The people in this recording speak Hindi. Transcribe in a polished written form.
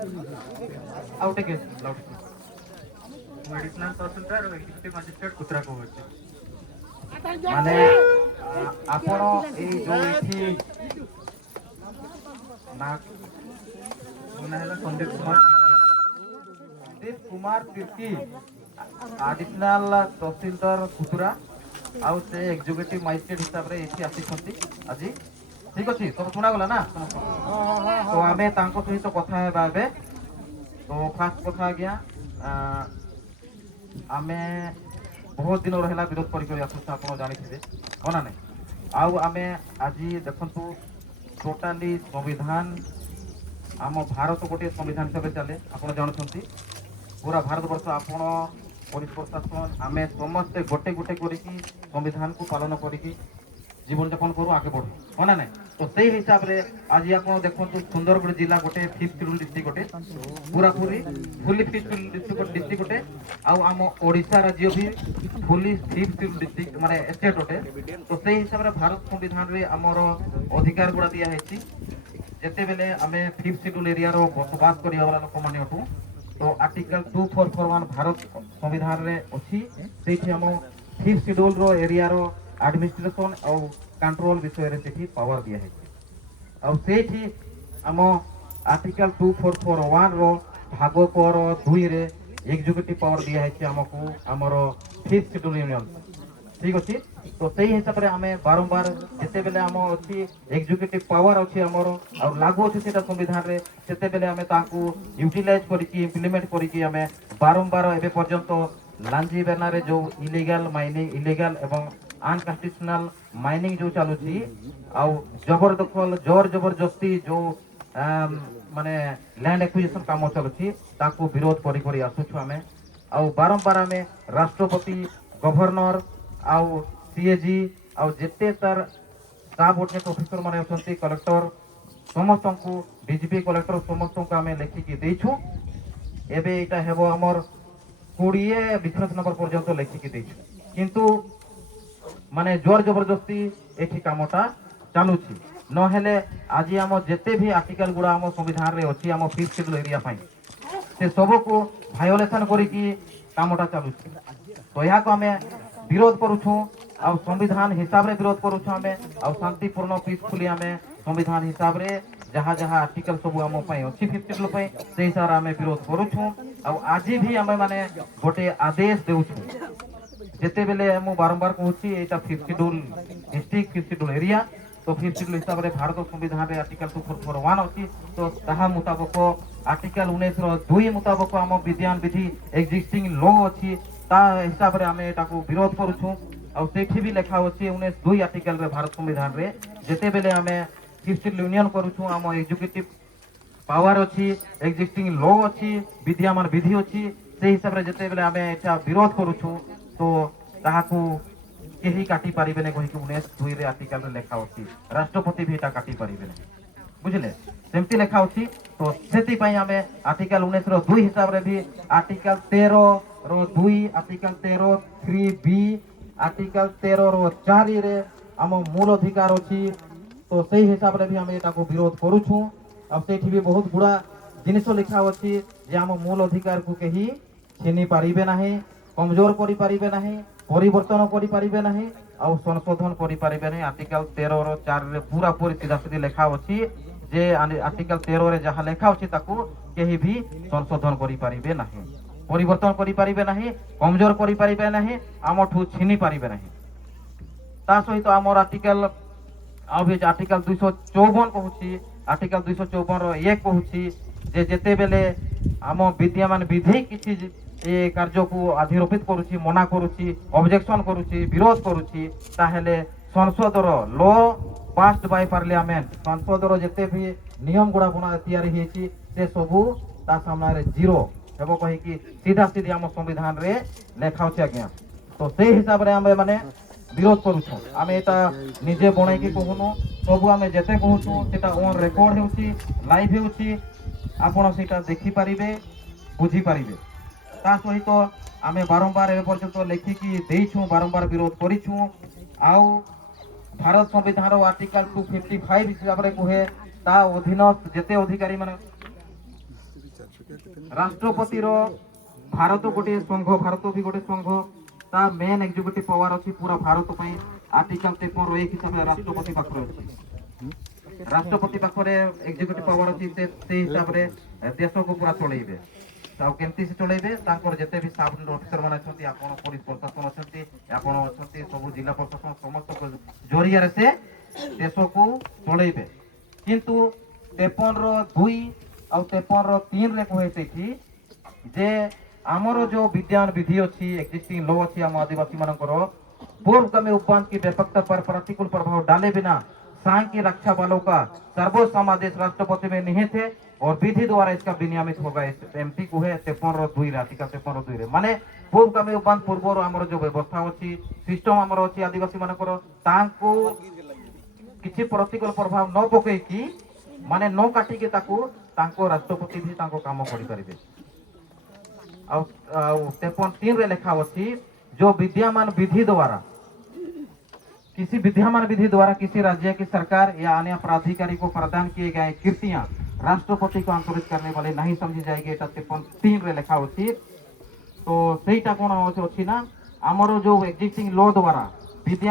आउटे केस एडिशनल तहसीलदार एग्जीक्यूटिव मजिस्ट्रेट कुतरा को होचे माने आपण ए जो इथि ना होला संदीप कुमार तिर्की एडिशनल तहसीलदार कुतरा आउ से एग्जीक्यूटिव मजिस्ट्रेट हिसाब रे इथि आसी आज ठीक अच्छे सब शुणा गला ना तो आम सहित कथा है तो फास्ट कथा आज्ञा आम बहुत दिन रहा विरोध कर जानी हाँ ना आउ आम आज देखु टोटाली संविधान आम भारत गोटे संविधान हिसाब से चले आप जानते पूरा भारत वर्ष आपण पुलिस प्रशासन आम समस्ते गोटे गोटे करके संविधान को पालन करके जीवन यापन करूँ आगे बढ़ू हाँ ना तो से हिसाब से आज आप देखो सुंदरगढ़ जिला गोटे 5th शेड्यूल डिस्ट्रिक्ट गोटे पूरा पूरी फुली 5th शेड्यूल डिस्ट्रिक्ट गोटे आम ओडिशा राज्य भी फुली 5th शेड्यूल डिस्ट्रिक्ट माने स्टेट गोटे तो से हिसाब से भारत संविधान रे आमर अधिकार गुड़ा दिया है जिते बेले आम 5th शेड्यूल एरिया रो बसवास करिया वाला लोक माने अटू तो आर्टिकल 2441 भारत संविधान रे अछि सेठी हम 5th शेड्यूल रो एरिया रो एडमिनिस्ट्रेशन और कंट्रोल विषय रे सेठी पावर दिया है और सेठी हम आर्टिकल 2441 रो भाग पर 2 रे एग्जीक्यूटिव पावर दिया है हमको हमर 5th शेड्यूल यूनियन ठीक अच्छे तो सही हिसाब से आम बारंबार जिते बेले आम अच्छी एग्जीक्यूटिव पावर अच्छी आमर और लागू अच्छे से संविधान रे सेते बेले आम ताकू यूटिलाइज करके इम्प्लीमेंट करके आम बारंबार एबे पर्यंत लांजी बेना रे जो इलीगल माइनिंग इलीगल एवं अनकन्स्टिट्यूशनल माइनिंग जो चलुची आउ जबरदखल जोर जबरदस्ती जो माने लैंड एक्विजिशन काम चलुची ताकू विरोध करी करी आसुछु आमे आउ बारंबार आमे राष्ट्रपति गवर्नर आउ सीएजी आउ जेते तार स्टाफ ऑर्डिनेट ऑफिसर माने अछंती कलेक्टर समस्त को डीजीपी कलेक्टर समस्त को आमे लेखिकी देछु एबे एटा हेबो हमर 20 बिजनेस नंबर पर्यंत लेखिकी देछु किंतु माने जोर जबरदस्ती एठी कामटा चालुची न हेले आज आम जेते भी आर्टिकल गुड़ा आम संविधान रे अछि आम 5th शेड्यूल एरिया पाई से सब को वायोलेशन करिकी कामटा चालुची तो या को आमे विरोध करूछु आ संविधान हिसाब रे विरोध करूछु आमे आ शांतिपूर्ण पीसफुली आमे संविधान हिसाब रे जहाँ जहाँ आर्टिकल सब आम पाई अछि 5th शेड्यूल पाई से हिसाब रे आमे विरोध करूछु आ आज भी आमे माने गोटे आदेश देउछु जेते बेले मु बारंबार कहूची एटा 5th schedule district 5th schedule area तो 5th शेड्यूल हिसाब रे भारत संविधान रे आर्टिकल 2441 अछि तो ताहा मुताबिक आर्टिकल 19 रो 2 मुताबिक हम विधान विधि एग्जिस्टिंग लॉ अछि ता हिसाब रे हमें एटा को विरोध करूछु और सेठी भी लिखा अछि 19 2 आर्टिकल रे भारत संविधान रे जेते बेले हमें 5th शेड्यूल यूनियन करूछु हम एग्जीक्यूटिव पावर अछि एग्जिस्टिंग लॉ अछि विद्यमान विधि अछि से हिसाब रे जेते बेले हमें एटा विरोध करूछु तो ताहाकू केही काटी पारिबे ने कहि 19 2 रे आर्टिकल रे लेखा अछि राष्ट्रपति भी एटा काटी पारिबे ने बुझले सेमती लेखा अछि तो सेति पई हमें आर्टिकल 19 रो 2 हिसाब रे भी आर्टिकल 13 रो 2 आर्टिकल 13 3b आर्टिकल 13 रो 4 रे हम मूल अधिकार अछि तो सही हिसाब रे भी हमें एटा को विरोध करूछु अब सेठी भी बहुत गुडा जिनिस लिखा अछि जे हम मूल अधिकार को केही छीनी पारिबे नाही कमजोर करि पारिबे नाही परिवर्तन करि पारिबे नाही और संशोधन करि पारिबे नाही आर्टिकल 13 रो 4 रे पूरा पूरी सीधा सीधी लेखा अछि जे आर्टिकल 13 रे जहां लेखा अछि ताकू केही भी संशोधन करि पारिबे नाही परिवर्तन करि पारिबे नाही कमजोर करि पारिबे नाही आमठू छीनी पारिबे नाही ता सहित आमर आर्टिकल आर्टिकल 254 कहूची आर्टिकल 254 रो 1 कहूची जे जेते बेले आम विद्यमान विधि किछि ए कार्य को आधिरोपित करुछि मना करुछि ऑब्जेक्शन करुछि विरोध करुछि ताहेले संसद रो लॉ पास्ड बाय पार्लियामेंट संसद रो जेते भी नियम गुडा बना तयारी हेछि से सबु ता सामने रे जीरो हेबो कहि कि सीधा सीधी हम संविधान रे लेखा अछि आज्ञा तो से हिसाब रे हम माने विरोध करूछु आमे एटा निजे बणाई के कहूनु सबु आमे जेते कहूछु सेटा ऑन रिकॉर्ड हेउछि लाइव हेउछि आपण सेटा देखि पारिबे बुझी पारिबे ता सहित आमे बारंबार ए पर्यंत लेखिकी देइछु बारंबार विरोध करिछु आउ भारत संविधान आर्टिकल 255 हिसाब रे कहे ता अधीन जेते अधिकारी माने राष्ट्रपति रो भारत गोटे संघ भारत भी गोटे संघ ता मेन एग्जीक्यूटिव पावर अछि पूरा भारत पई आर्टिकल 53 एक हिसाब से राष्ट्रपति पाखरे अछि राष्ट्रपति पाखरे एग्जीक्यूटिव पावर अछि से हिसाब रे देश को पूरा चलेइबे ताऊ केमती से चलेइबे तांकर जते भी सब ऑफिसर माने छथि आपण पुलिस प्रशासन अछथि आपण अछथि सब जिला प्रशासन समस्त को जरिया रे से देश को चलेइबे किंतु 53 रो 2 और 53 रो 3 रे कहैते कि जे आमर जो विद्यान विधि अच्छी एक्जिस्टिंग लॉ अच्छी आम आदिवासी मानकर पूर्वगामी उपबंध की व्यापकता पर प्रतिकूल प्रभाव डाले बिना सांघ की रक्षा बलों का सर्वसमादेश राष्ट्रपति में निहित है और विधि द्वारा इसका विनियमित होगा एमपी को है 53 आर्टिकल 53 माने पूर्वगामी उपबंध पूर्व आमर जो व्यवस्था अच्छी सिस्टम आमर अच्छी आदिवासी मानकर तांको किछि प्रतिकूल प्रभाव न पकईकि माने न काटिके ताको तांको राष्ट्रपति भी तांको काम करि परिबे 53 रे लिखा अछि जो विद्यमान विधि द्वारा किसी राज्य की सरकार या अन्य प्राधिकारी को प्रदान किए गए कृतियां राष्ट्रपति को अंतरित करने वाले नहीं समझी जाएगी एटा 53 रे लिखा अछि तो सेटा कोन अछि ना हमरो जो एग्जिस्टिंग लॉ द्वारा विद्या